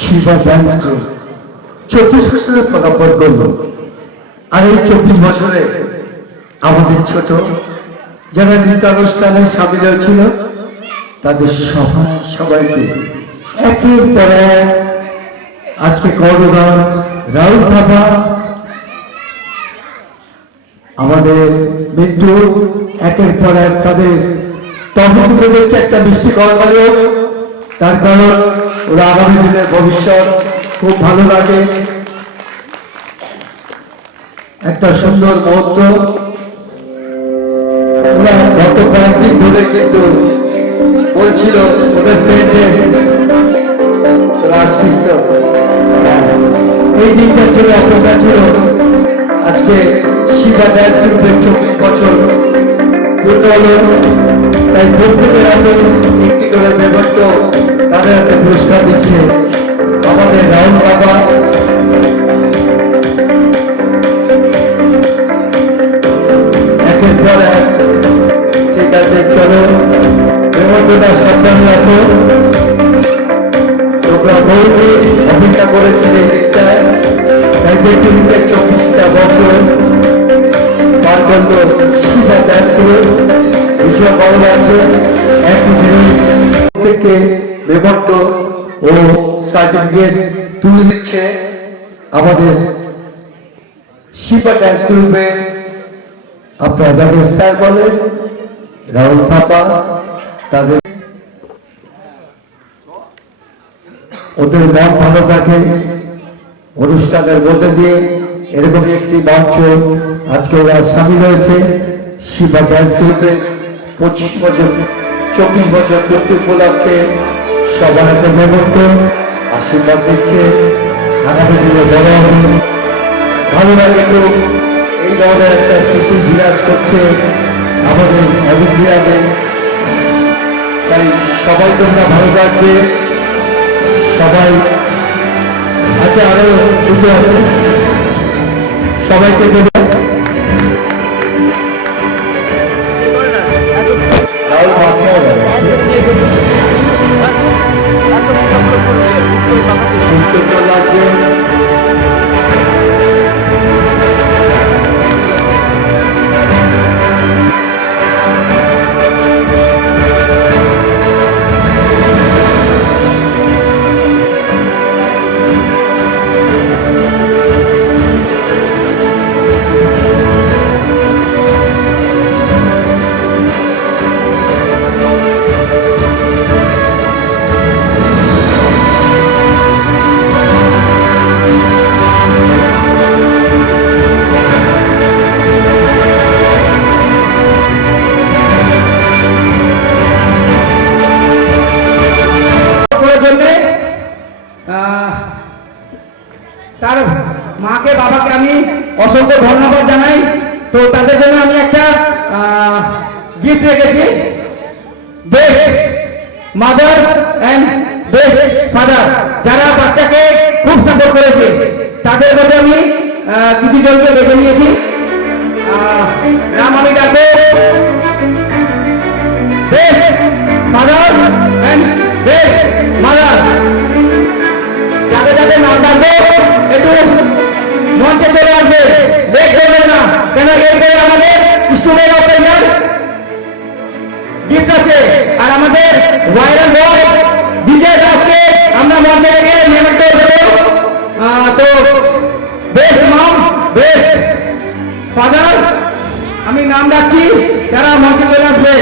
Shiba dance group 24 বছরে পদার্পণ করলো। আর এই 24 বছরে আমাদের ছোট যারা নৃত্যানুষ্ঠানে সামিল হয়েছিল তাদের সবাইকে একের পর এক আজকে করোনা রাহুল থাপা আমাদের মৃত্যু একের পর এক তাদের তখন বেরোচ্ছে একটা বৃষ্টি কর্মকালী হোক। তার কারণ ওরা আগামী দিনের ভবিষ্যৎ খুব ভালো লাগে। একটা সুন্দর মুহূর্ত ওরা গত কয়েকদিন ধরে কিন্তু বলছিল ওদের ফ্রেন্ডের আসছিস তো এই দিনটার জন্য অপেক্ষা ছিল। আজকে শিবা ডান্স গ্রুপের 24 বছর পূর্ণ হলো, তাই প্রত্যেকের হাতে একটি করে মেমোন্টো তাদের হাতে পুরস্কার দিচ্ছে আমাদের রাহুল বাবা। একের পর এক ঠিক আছে, চলো মেমোন্টোটা সাবধান রাখো। তোমরা বহুদিন অপেক্ষা করেছিলে এই দিকটায়, তাই দেখতে 24টা বছর পার করলো শিবা ডান্স গ্রুপ। ভীষণ ভালো লাগছে। একই জিনিস থেকে মেমোন্টো ও সার্টিফিকেট তুলে দিচ্ছে আমাদের শিবা ডান্স গ্রুপের আপনারা যাদের স্যার বলেন রাহুল থাপা, তাদের ওদের মন ভালো থাকে অনুষ্ঠানের মধ্যে দিয়ে এরকমই একটি মঞ্চ আজকে ওরা সামিল হয়েছে। শিবা ডান্স গ্রুপে 25 বছর 24 বছর পূর্তি উপলক্ষে সবার হাতে মেমোন্টো আশীর্বাদ দিচ্ছে। আগামী দিনে বড় হবে, ভালো লাগে তো এই ধরনের একটা স্মৃতি বিরাজ করছে আমাদের অভিজ্ঞানে। তাই সবাই তোমরা ভালো থাকবে সবাই। আচ্ছা আরো দুটো আছে সবাইকে দেবে রাহুল মাঝখানে খুব সুন্দর লাগছে। তার মাকে বাবাকে আমি অসংখ্য ধন্যবাদ জানাই। তো তাদের জন্য আমি একটা গিফট রেখেছি, best mother and best father, যারা বাচ্চাকে খুব সাপোর্ট করেছে তাদের মধ্যে আমি কিছু জনকে বেছে নিয়েছি। নাম আমি ডাকবো best father and best mother. যাদের যাদের নাম ডাকবো একটু মঞ্চে চলে আসবে, দেখ করবেন না, কেন এরপরে আমাদের student of the year gift আছে। আর আমাদের ভাইরাল বয় বিজয় দাসকে আমরা মঞ্চে রেখে মেমোন্টো দেবো। তো বেস্ট মম বেস্ট ফাদার আমি নাম ডাকছি, তারা মঞ্চে চলে আসবে।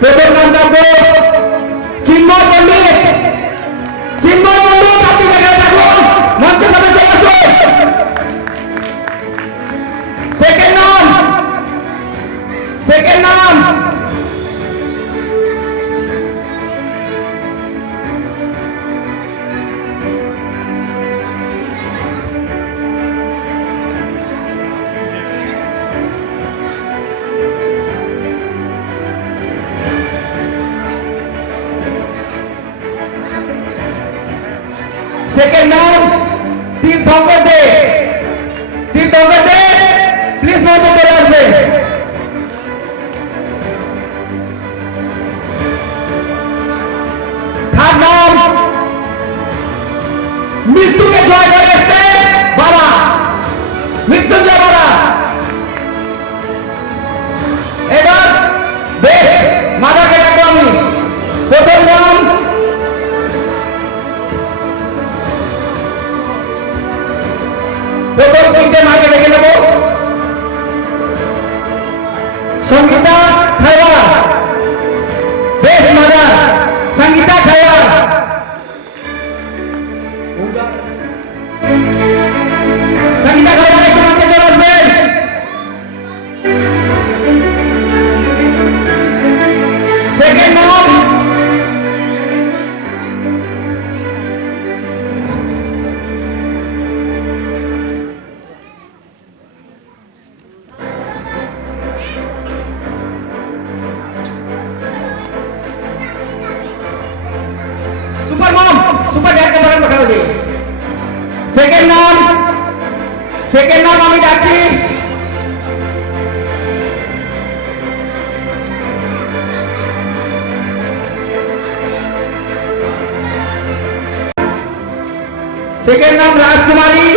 প্রথম নাম ডাকবো চিন্ময় পণ্ডিত। চিন্ময় পণ্ডিত আপনি জায়গায় থাকুন, মঞ্চে সবাই চলে আসুন। সেকেন্ড নাম তীর্থঙ্কর দে। তীর্থঙ্কর দে প্লিজ মঞ্চে চলে আসবে। থার্ড নাম মৃত্যুকে জয় করে এসছে বাবা, মৃত্যুঞ্জয় বাবা। এবার বেশ মাদাকে ডাকবো আমি। প্রথম নাম প্রথম তিনটে মাকে ডেকে নেব। সঙ্গীতা খাইওয়ালা, বেশ মাদার সঙ্গীতা খাইওয়ালা। সঙ্গীতা খাইওয়ালা একটু মঞ্চে চলে আসবেন। সেকেন্ড নাম सुपर मॉम, सुपर डैड के बारे में बताओ जी। सेकंड नाम আমি ডাকছি सेकंड नाम राजकुमारी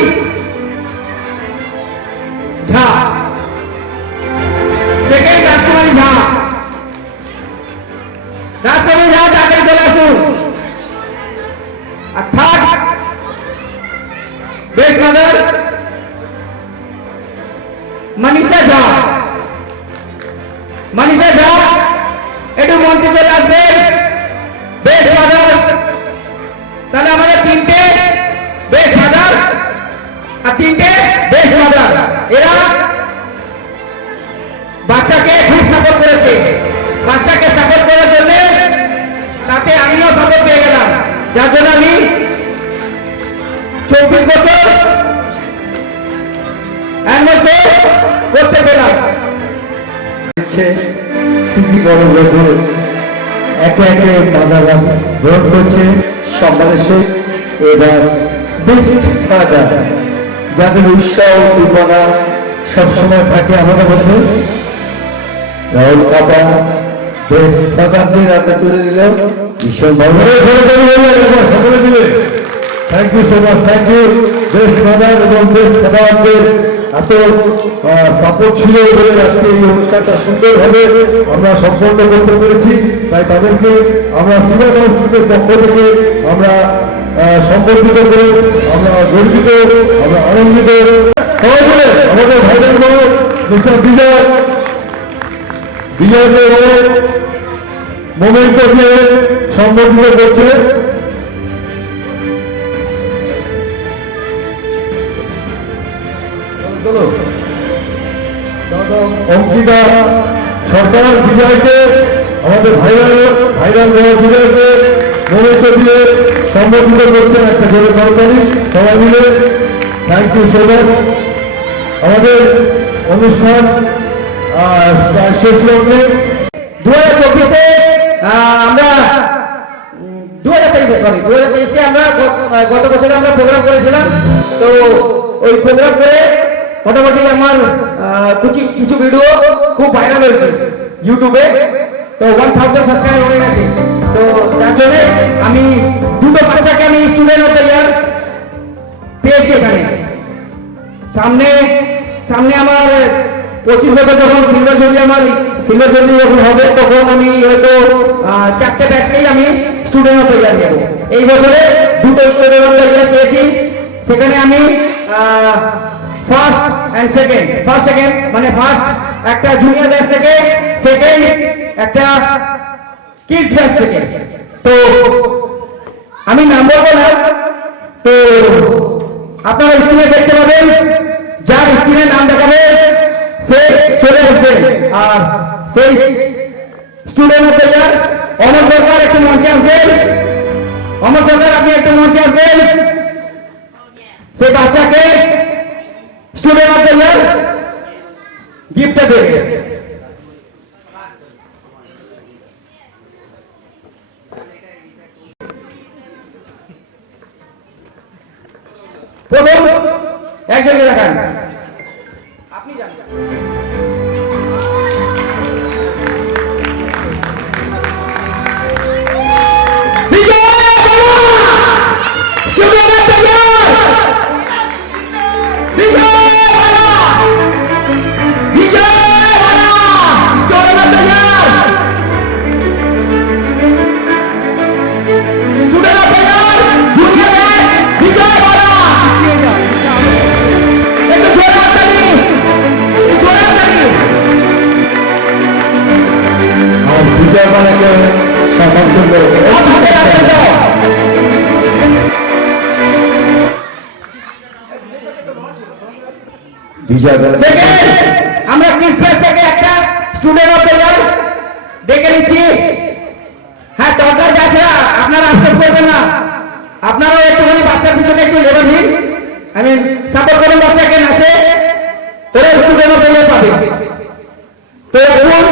झा। सेकंड राजकुमारी झा, राजकुमारी झा ডাকে চলে আসুন। আর third best mother Manisha Jha. Manisha Jha একটু মঞ্চে চলে আসবেন। বেস্ট মাদার, তাহলে আমাদের তিনটে বেস্ট মাদার আর তিনটে বেস্ট মাদার। এরা বাচ্চাকে খুব সাপোর্ট করেছে। বাচ্চাকে সাপোর্ট করার জন্য তাতে আমিও সাপোর্ট পেয়ে গেলাম, যার জন্য আমি 24 বছর করতে পেলাম। স্মৃতি বড় একে একে দাদারা গ্রহণ করছে সম্মানের সহিত। এবার বেস্ট ফাদার, যাদের উৎসাহ উদ্দীপনা সবসময় থাকে আমাদের মধ্যে, রাহুল কাকা বেস্ট ফাদারদের হাতে তুলে দিল। ভীষণ ভালো সকলে দিলে। Thank you so much, thank you. Best father এবং বেস্ট ফাদারদের এত সাপোর্ট ছিল বলে আজকে এই অনুষ্ঠানটা সুন্দরভাবে আমরা সম্পন্ন করতে পেরেছি। তাই তাদেরকে আমরা সিনেমা সংস্কৃতির পক্ষ থেকে আমরা সম্পর্কিত করে আমরা গর্বিত, আমরা আনন্দিত। সবাই বলে আমাদের ভাইদের বড় মিস্টার বিজয়কে মোমেন্ট দিয়ে সম্পর্কিত করছে। অঙ্কিতা সরকার বিজয়কে, আমাদের ভাইরাল বিজয়কে মোমেন্ট দিয়ে সম্বোধিত করছেন একটা জোরে করতালি সবাই মিলে। Thank you so much. আমাদের অনুষ্ঠান শেষ লগ্নে 2024-এ আমরা 2023-এ আমরা গত বছরে আমরা প্রোগ্রাম করেছিলাম। তো ওই প্রোগ্রাম করে মোটামুটি আমার কিছু ভিডিও খুব ভাইরাল হয়েছে ইউটিউবে। তো 1000 সাবস্ক্রাইব হয়ে গেছে। তো যার জন্য আমি দুটো বাচ্চাকে আমি স্টুডেন্ট অফ দ্য ইয়ার পেয়েছি এখানে। সামনে আমার 25 বছর যখন সিলভার জুবলি যখন হবে, তখন আমি হয়তো 4টে ব্যাচকেই আমি স্টুডেন্ট অফ দ্য ইয়ার নেব। এই বছরে দুটো স্টুডেন্ট অফ দ্য ইয়ার পেয়েছি। সেখানে আমি ফার্স্ট সেকেন্ড মানে ফার্স্ট একটা জুনিয়র ব্যাচ থেকে, সেকেন্ড একটা কিডস ব্যাচ থেকে। তো আমি নাম বলবো না, তো আপনারা স্ক্রিনে দেখতে পাবেন। যার স্ক্রিনে নাম দেখাবে সে চলে আসবে। আর সেই স্টুডেন্ট অফ দ্য ইয়ার অমর সরকার একটু মঞ্চে আসবেন। অমর সরকার আপনি একটু মঞ্চে আসবেন। সেই বাচ্চাকে student of the year gift দেবে। প্রথম একজনকে দেখান, আপনি জানেন। বিজয় বাবা স্টুডেন্ট অফ দ্য ইয়ার বিজয় আমরা কৃষ্ণের থেকে একটা স্টুডেন্ট অফ দ্য ইয়ার ডেকে নিচ্ছি। হ্যাঁ, দরকার গাছরা আপনারা আফসোস করবেন না, আপনারাও একটুখানি বাচ্চার পিছনে একটু লেবার দিন, সাপোর্ট করুন বাচ্চাকে নাচে, ওরা স্টুডেন্ট অফ দ্য ইয়ার পাবে। তো এখন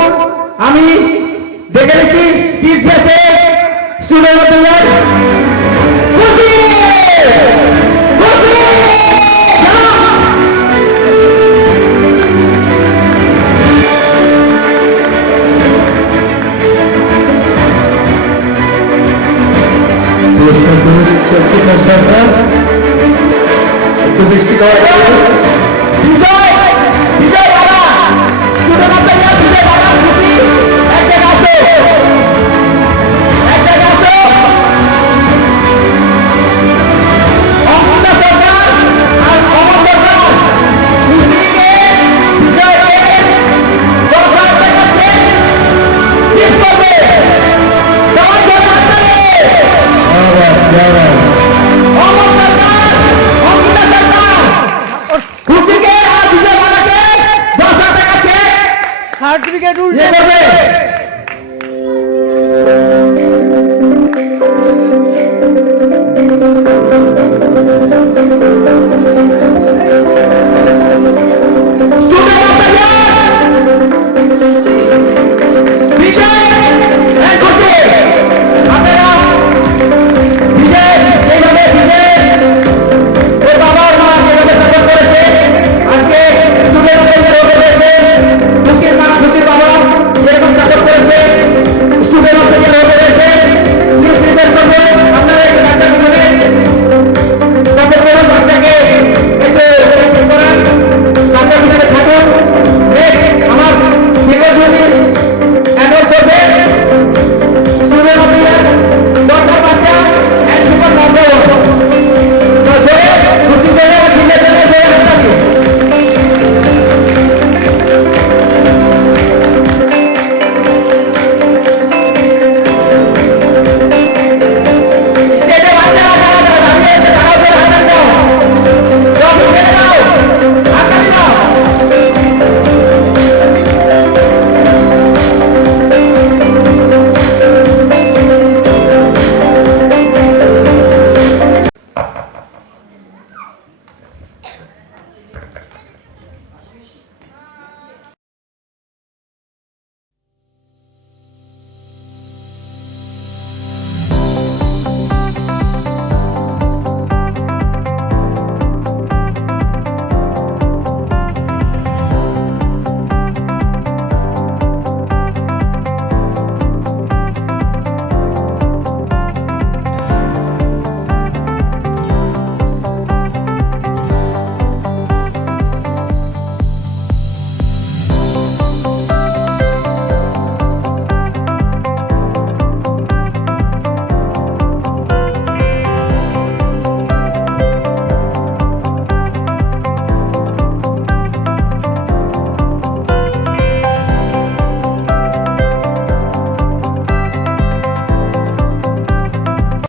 আমি ডেকে নিচ্ছি কিস ব্যাচে স্টুডেন্ট অফ দ্য ইয়ার পুরস্কার করে দিচ্ছে অর্চনা সরকার। একটু বৃষ্টি খাওয়া বিজয় বিজয় বাবা স্টুডেন্ট অফ দ্য ইয়ার বিজয় বাবা খুশি এক জায়গায় আসো, এক জায়গায় আসো। অঙ্কিতা সরকার আর অমর সরকার খুশিকে বিজয়কে 10,000 টাকা চেক গিফট করবে। সবাই ধরে হাত তালি। অমর সরকার, অঙ্কিতা সরকার খুশিকে আর বিজয় বাবাকে 10,000 টাকা চেক সার্টিফিকেট ইয়ে করবে। Student of the year Bijoy and Khushi, আপনারা বিজয় যেভাবে বিজয় ওর বাবা আর মা যেভাবে সাপোর্ট করেছে, আজকে স্টুডেন্ট অফ দ্য ইয়ার হতে হয়েছে। খুশির মা খুশির বাবা যেরকম সাপোর্ট করেছে স্টুডেন্ট অফ দ্য ইয়ার হতে হয়েছে। প্লিজ রিকোয়েস্ট করবো আপনারা একটু বাচ্চার পিছনে সাপোর্ট করুন, বাচ্চাকে একটু প্র্যাকটিস করান, বাচ্চার পিছনে থাকুন। আমার শিল্পজনী অ্যানুয়াল শোতে student of the year doctor বাচ্চা অ্যান্ড সুপার নাম্বার তো জোরে খুশি জোরে আর দিনের জন্য জোরে হাত তালি। স্টেজে বাচ্চারা যারা যারা দাঁড়িয়ে আছে তারাও জোরে হাত তালি দাও, ট্রফি ফেলে দাও, হাত তালি দাও।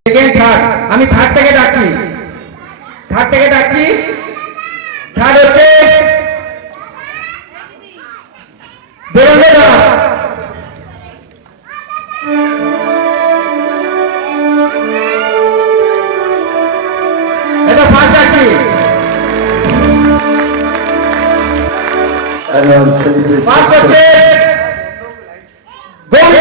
সেকেন্ড থার্ড আমি থার্ড থেকে ডাকছি, থার্ড থেকে ডাকছি। থার্ড হচ্ছে বীরেন্দ্র দাস। এটা ফার্স্ট ডাকছি। ফার্স্ট হচ্ছে গৌরী।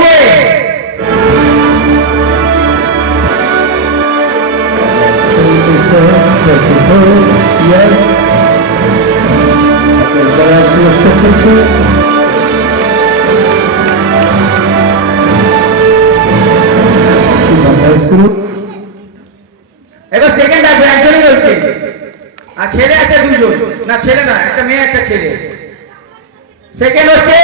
পুরস্কার চলছে। এবার সেকেন্ড আসবে, একজনই রয়েছে আর ছেলে আছে দুজন, না ছেলে না, একটা মেয়ে একটা ছেলে। সেকেন্ড হচ্ছে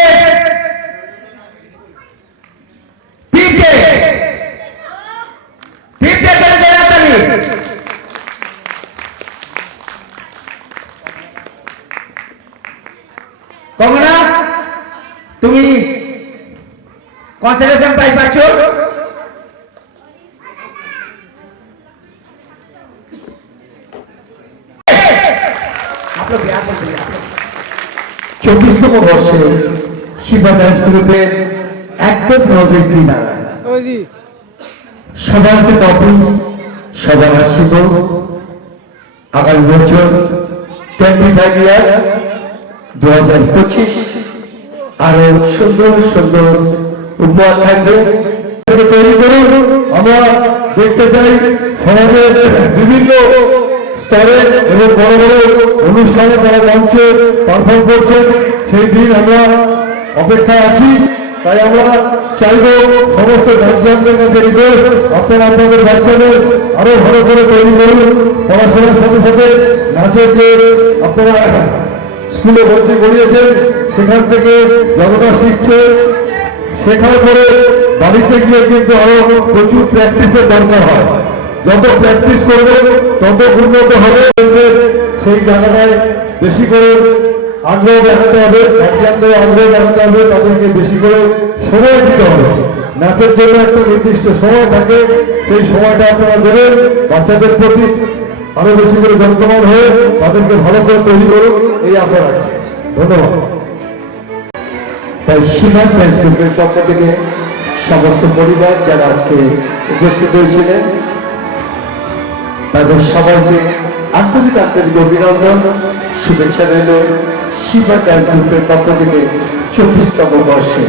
ফিফথে, ফিফথে চলে চলে আসতালি। কমনা তুমি কনসেলেশন প্রাইজ পাচ্ছ, आप लोग बिहार से 24তম বর্ষে শিবা ডান্স গ্রুপের একদম নজর কিনারা সবার হাতে কফি, সবার আশীর্বাদ। আগামী বছর 25 ইয়ার্স 2025 আরো সুন্দর সুন্দর উপহার থাকবে। তৈরি করুন। আমরা দেখতে চাই সমাজের বিভিন্ন স্তরে এবং বড় বড় অনুষ্ঠানে তারা মঞ্চে পারফর্ম করছে, সেই দিন আমরা অপেক্ষায় আছি। তাই আমরা চাইব সমস্ত গার্জিয়ানদের কাছে রিকোয়েস্ট, আপনারা আপনাদের বাচ্চাদের আরো ভালো করে তৈরি করুন। পড়াশোনার সাথে সাথে নাচের যে আপনারা স্কুলে ভর্তি করিয়েছেন সেখান থেকে যতটা শিখছে, শেখার পরে বাড়িতে গিয়ে কিন্তু আরো প্রচুর প্র্যাকটিসের দরকার হয়। যত প্র্যাকটিস করবে তত উন্নত হবে। সেই জায়গাটায় বেশি করে আগ্রহ দেখাতে হবে, গার্জিয়ানদের আগ্রহ দেখাতে হবে, তাদেরকে বেশি করে সময় দিতে হবে। নাচের জন্য একটা নির্দিষ্ট সময় থাকে, সেই সময়টা আপনারা দেবেন। বাচ্চাদের প্রতি আরো বেশি করে যত্নবান হয়ে তাদেরকে ভালো করে তৈরি করুন, এই আশা রাখি। ধন্যবাদ। তাই শিবা ডান্স গ্রুপের পক্ষ থেকে সমস্ত পরিবার যারা আজকে উপস্থিত হয়েছিলেন তাদের সবাইকে আন্তরিক আন্তরিক অভিনন্দন, শুভেচ্ছা রইল শিবা ডান্স গ্রুপের পক্ষ থেকে 24তম বর্ষে।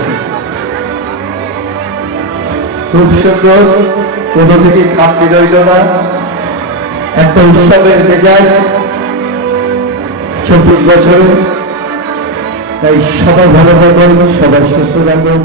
খুব সুন্দর, কোনো দিকে খামতি রইল না, একটা উৎসবের মেজাজ 24 বছরে। তাই সবাই ভালো থাকুন, সবাই সুস্থ থাকুন।